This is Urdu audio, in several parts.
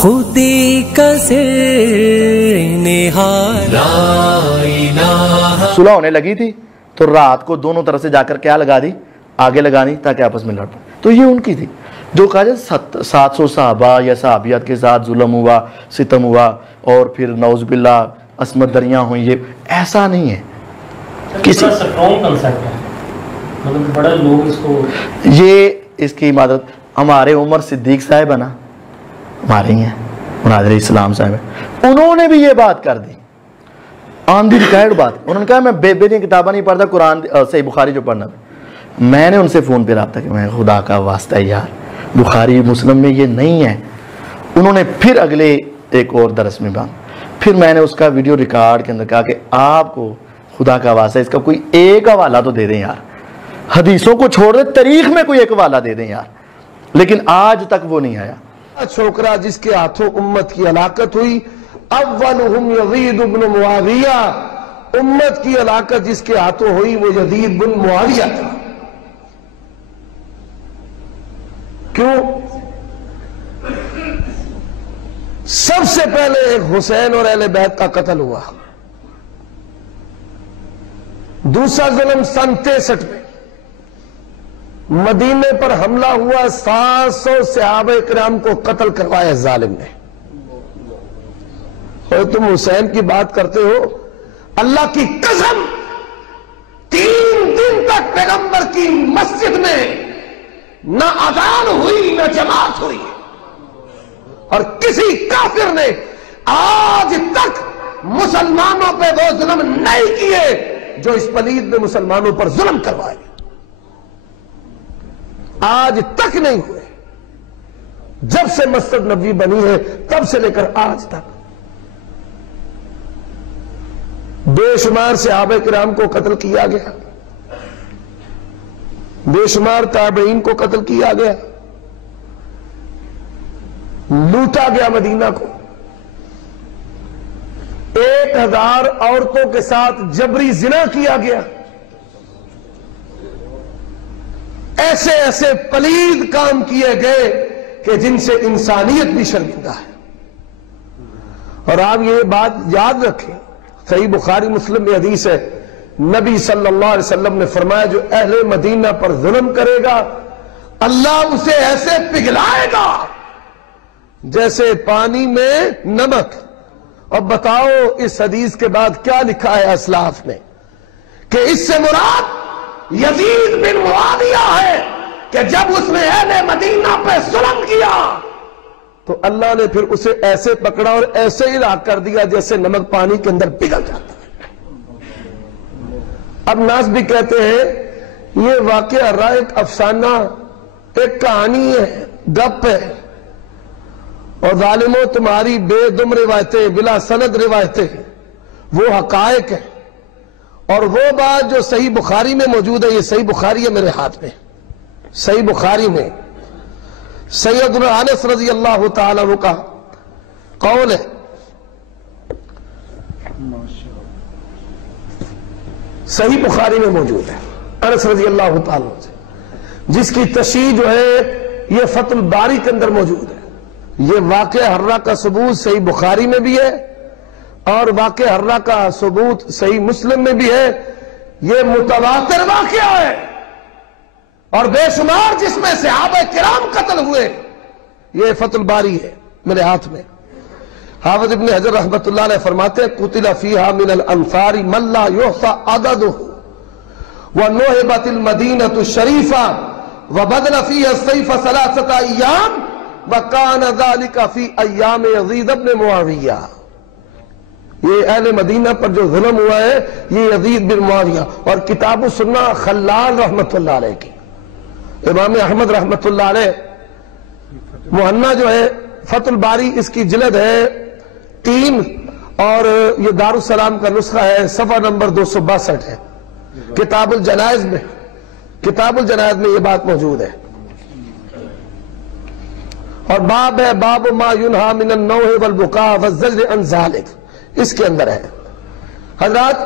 خودی کا نہار صلح ہونے لگی تھی تو رات کو دونوں طرف سے جا کر کیا لگا دی، آگے لگانی تاکہ آپس میں لڑ پائیں. تو یہ ان کی تھی. جو کہا جائے 700 صحابہ یا صحابیات کے ساتھ ظلم ہوا، ستم ہوا، اور پھر نعوذ باللہ عصمت دریاں ہوئیں، یہ ایسا نہیں ہے. کسی سٹرونگ کنسیپٹ ہے، مطلب بڑے لوگ اس کو، یہ اس کی عبادت ہمارے عمر صدیق صاحب ہے نا، ہمارے ہی ہیں مناظر اسلام صاحب ہیں، انہوں نے بھی یہ بات کر دی آن دی ریکارڈ بات. انہوں نے کہا میں بے دین کتابیں نہیں پڑھتا، قرآن صحیح بخاری جو پڑھنا تھا. میں نے ان سے فون پہ رابطہ کیا، میں خدا کا واسطہ یار بخاری مسلم میں یہ نہیں ہے. انہوں نے پھر اگلے ایک اور درس میں پھر میں نے اس کا ویڈیو ریکارڈ کے اندر کہا کہ آپ کو خدا کا واسطہ اس کا کوئی ایک حوالہ تو دے دیں یار، حدیثوں کو چھوڑ دیں، تاریخ میں کوئی ایک حوالہ دے دیں یار. لیکن آج تک وہ نہیں آیا. چھوکرا جس کے ہاتھوں امت کی ہلاکت ہوئی، اولہم یزید بن معاویہ، امت کی ہلاکت جس کے ہاتھوں ہوئی وہ یزید بن معاویہ تھا. کیوں؟ سب سے پہلے حسین اور اہل بیت کا قتل ہوا. دوسرا ظلم سن 63 میں مدینے پر حملہ ہوا، 700 صحابہ کرام کو قتل کروایا ظالم نے. اور تم حسین کی بات کرتے ہو، اللہ کی قسم 3 دن تک پیغمبر کی مسجد میں نہ اذان ہوئی نہ جماعت ہوئی، اور کسی کافر نے آج تک مسلمانوں پہ وہ ظلم نہیں کیے جو اس پلید نے مسلمانوں پر ظلم کروائے. آج تک نہیں ہوئے. جب سے مسجد نبوی بنی ہے تب سے لے کر آج تک بے شمار صحابہ کرام کو قتل کیا گیا، بے شمار تابعین کو قتل کیا گیا، لوٹا گیا مدینہ کو. 1000 عورتوں کے ساتھ جبری زنا کیا گیا. ایسے ایسے پلید کام کیے گئے کہ جن سے انسانیت بھی شرمندہ ہے. اور آپ یہ بات یاد رکھیں، صحیح بخاری مسلم میں حدیث ہے، نبی صلی اللہ علیہ وسلم نے فرمایا جو اہل مدینہ پر ظلم کرے گا اللہ اسے ایسے پگھلائے گا جیسے پانی میں نمک. اور بتاؤ اس حدیث کے بعد کیا لکھا ہے اسلاف نے کہ اس سے مراد یزید بن معاویہ ہے کہ جب اس نے اہل مدینہ پہ ظلم کیا تو اللہ نے پھر اسے ایسے پکڑا اور ایسے ہلاک کر دیا جیسے نمک پانی کے اندر پگھل جاتا ہے. اب ناس بھی کہتے ہیں یہ واقعہ رائے ایک افسانہ، ایک کہانی ہے، گپ ہے، اور ظالموں تمہاری بے دم روایتیں، بلا سند روایتیں وہ حقائق ہیں. اور وہ بات جو صحیح بخاری میں موجود ہے، یہ صحیح بخاری ہے میرے ہاتھ میں، صحیح بخاری میں سیدنا انس رضی اللہ تعالیٰ عنہ کا قول ہے، صحیح بخاری میں موجود ہے انس رضی اللہ تعالیٰ عنہ سے، جس کی تشریح جو ہے یہ فتح الباری کے اندر موجود ہے. یہ واقعہ حرہ کا ثبوت صحیح بخاری میں بھی ہے اور واقعہ حرہ کا ثبوت صحیح مسلم میں بھی ہے. یہ متواتر واقعہ ہے اور بے شمار جس میں صحابہ کرام قتل ہوئے. یہ فتح الباری ہے میرے ہاتھ میں. حافظ ابن حجر رحمت اللہ علیہ فرماتے ہیں قتل فیہا من الانصار من لا یحصى عددہ ونہبت المدینۃ الشریفہ وبدل فیہا السیف 3 ایام وکان ذلک فی ایام یزید بن معاویہ. یہ اہل مدینہ پر جو ظلم ہوا ہے یہ یزید بن معاویہ. اور کتاب السنہ خلال رحمت اللہ علیہ کی، امام احمد رحمت اللہ علیہ مہنہ جو ہے فتح الباری اس کی جلد ہے 3 اور یہ دارالسلام کا نسخہ ہے، صفحہ نمبر 262 ہے. کتاب الجنائز میں، کتاب الجنائز میں یہ بات موجود ہے. اور باب ہے باب ما ینہا من النوح والبکاء والزجر عن ذلک، اس کے اندر ہے. حضرات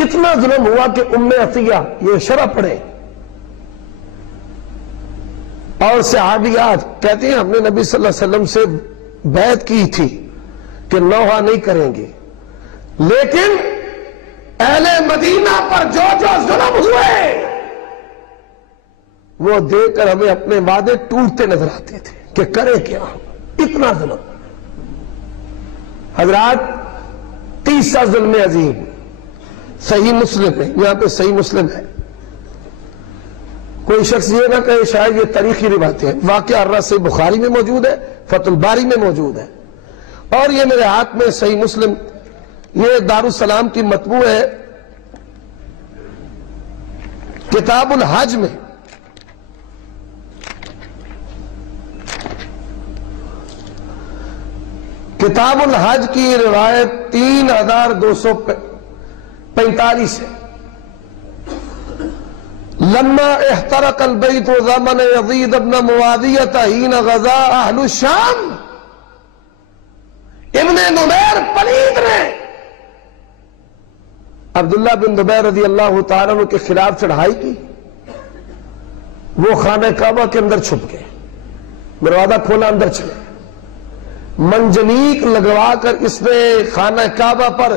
اتنا ظلم ہوا کہ ام عطیہ، یہ شرح پڑھے، اور صحابیات کہتے ہیں ہم نے نبی صلی اللہ علیہ وسلم سے بیعت کی تھی کہ نوحہ نہیں کریں گے، لیکن اہل مدینہ پر جو جو ظلم ہوئے وہ دیکھ کر ہمیں اپنے وعدے ٹوٹتے نظر آتے تھے کہ کرے کیا اتنا ظلم۔ حضرات تیسرا ظلم عظیم صحیح مسلم ہے، یہاں پہ صحیح مسلم ہے، کوئی شخص یہ نہ کہے شاید یہ تاریخی روایتیں ہیں، واقعہ الرا صحیح بخاری میں موجود ہے، فتح الباری میں موجود ہے، اور یہ میرے ہاتھ میں صحیح مسلم، یہ دارالسلام کی مطبوع ہے، کتاب الحج میں کتاب الحج کی روایت 3245 ہے۔ لما احترق البيت زمن يزيد بن معاوية حين غزا اہل الشام، ابن نمیر پلید نے عبداللہ بن زبیر رضی اللہ تعالیٰ عنہ کے خلاف چڑھائی کی، وہ خانہ کعبہ کے اندر چھپ گئے، دروازہ کھولا اندر چلے، منجنیق لگوا کر اس نے خانہ کعبہ پر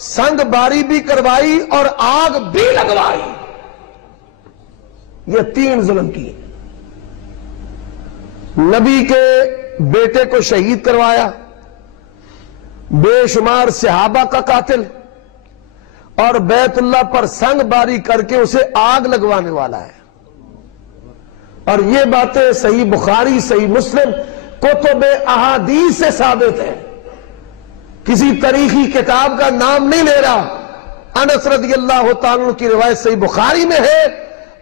سنگ باری بھی کروائی اور آگ بھی لگوائی، یہ 3 ظلم کیے۔ نبی کے بیٹے کو شہید کروایا، بے شمار صحابہ کا قاتل، اور بیت اللہ پر سنگ باری کر کے اسے آگ لگوانے والا ہے۔ اور یہ باتیں صحیح بخاری، صحیح مسلم، کتب احادیث سے ثابت ہے، کسی تاریخی کتاب کا نام نہیں لے رہا۔ انس رضی اللہ تعالیٰ عنہ کی روایت صحیح بخاری میں ہے،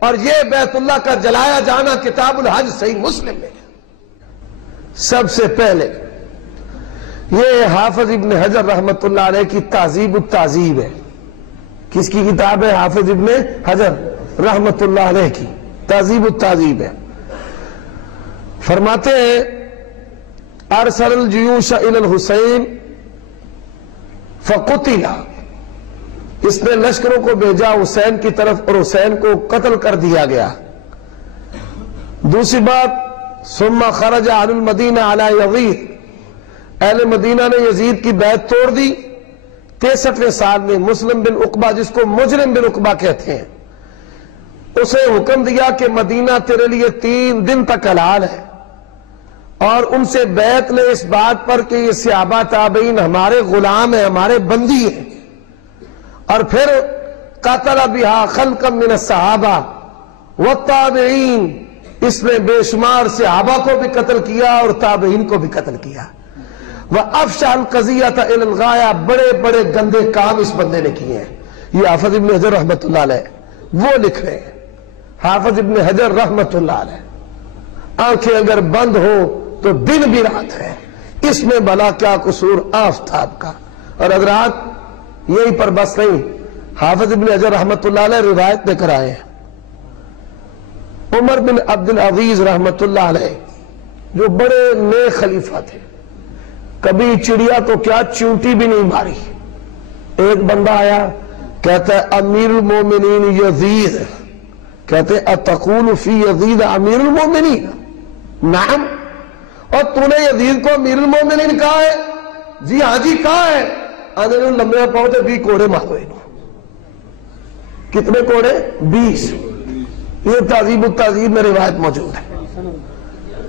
اور یہ بیت اللہ کا جلایا جانا کتاب الحج صحیح مسلم میں ہے۔ سب سے پہلے یہ حافظ ابن حجر رحمت اللہ علیہ کی تہذیب التہذیب ہے۔ کس کی کتاب ہے؟ حافظ ابن حجر رحمت اللہ علیہ کی تہذیب التہذیب ہے۔ فرماتے ہیں ارسل الجیوش الی الحسین فقتل، اس نے لشکروں کو بھیجا حسین کی طرف اور حسین کو قتل کر دیا گیا۔ دوسری بات ثم خرج اہل المدینہ علی یزید، اہل مدینہ نے یزید کی بیعت توڑ دی 63ویں سال میں۔ مسلم بن عقبہ جس کو مجرم بن عقبہ کہتے ہیں، اسے حکم دیا کہ مدینہ تیرے لیے 3 دن تک حلال ہے، اور ان سے بیعت لے اس بات پر کہ یہ صحابہ تابعین ہمارے غلام ہیں، ہمارے بندی ہیں۔ اور پھر قتل بہا خلقا من الصحابہ والتابعین، اس نے بے شمار صحابہ کو بھی قتل کیا اور تابعین کو بھی قتل کیا۔ وَأَفْشَعَ الْقَضِيَّةَ إِلَى الْغَایَةِ، بڑے بڑے گندے کام اس بندے نے کیے ہیں۔ یہ حافظ ابن حجر رحمت اللہ علیہ وہ لکھ رہے ہیں، حافظ ابن حجر رحمت اللہ علیہ۔ آنکھیں اگر بند ہو تو دن بھی رات ہے، اس میں بھلا کیا قصور آفتاب کا۔ اور حضرات یہی پر بس نہیں، حافظ ابن حجر رحمت اللہ علیہ روایت لے کر آئے ہیں عمر بن عبد العزیز رحمت اللہ علیہ، جو بڑے نیک خلیفہ تھے، کبھی چڑیا تو کیا چونٹی بھی نہیں ماری۔ ایک بندہ آیا کہتا ہے امیر المومنین یزید، کہتے اتقول فی یزید امیر المومنین؟ نعم، اور تو نے یزید کو امیر المومنین کہا ہے؟ جی ہاں جی کہا ہے۔ آدھے لمبے پہنچے 20 کوڑے مارو انہوں۔ کتنے کوڑے؟ 20۔ یہ تہذیب التہذیب میں روایت موجود ہے۔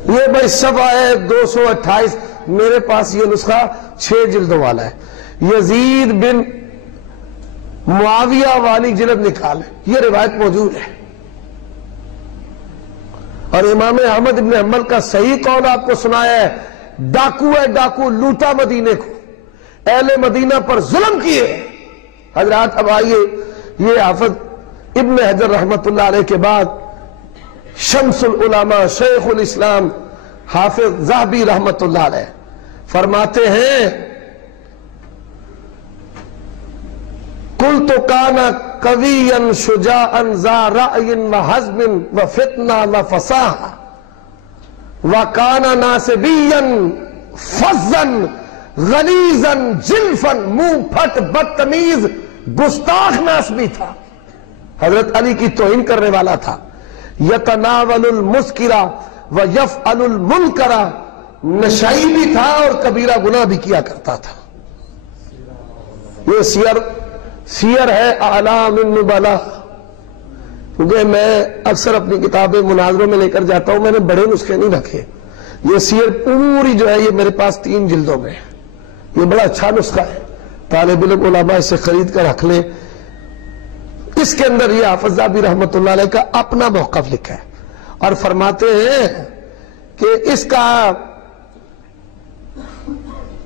یہ بھائی صفحہ ہے 228، میرے پاس یہ نسخہ 6 جلدوں والا ہے۔ یزید بن معاویہ والی جلد نکال ہے، یہ روایت موجود ہے۔ اور امام احمد ابن حنبل کا صحیح قول آپ کو سنایا ہے، ڈاکو ہے ڈاکو، لوٹا مدینے کو، اہل مدینہ پر ظلم کیے۔ حضرات اب آئیے، یہ حافظ ابن حجر رحمت اللہ علیہ کے بعد شمس العلماء شیخ الاسلام حافظ ذہبی رحمت اللہ علیہ فرماتے ہیں قلت کان قویا شجاعا ذا رأی وحزم وفتنہ وفصاح وکان ناصبیا فظا غلیظا جلفا، منہ پھٹ بدتمیز گستاخ ناسبی تھا، حضرت علی کی توہین کرنے والا تھا۔ یتناول المسکرہ وَيَفْعَلُ الْمُنْكَرَ، نشائی بھی تھا اور کبیرہ گناہ بھی کیا کرتا تھا۔ یہ سیر ہے اعلام النبلاء، کیونکہ میں اکثر اپنی کتابیں مناظروں میں لے کر جاتا ہوں، میں نے بڑے نسخے نہیں رکھے، یہ سیر پوری جو ہے یہ میرے پاس 3 جلدوں میں ہے، یہ بڑا اچھا نسخہ ہے، طالب علم علماء اسے خرید کر رکھ لیں۔ اس کے اندر یہ حافظ ذہبی رحمۃ اللہ علیہ کا اپنا موقف لکھا ہے، اور فرماتے ہیں کہ اس کا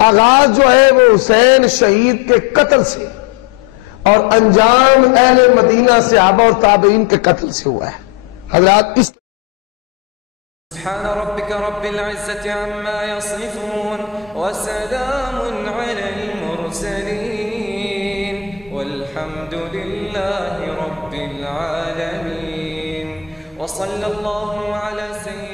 آغاز جو ہے وہ حسین شہید کے قتل سے اور انجام اہل مدینہ صحابہ اور تابعین کے قتل سے ہوا ہے۔ حضرات اس سبحان ربك رب العزة عما يصفون وسلام على المرسلين والحمد لله رب العالمين وصلى الله على سيدنا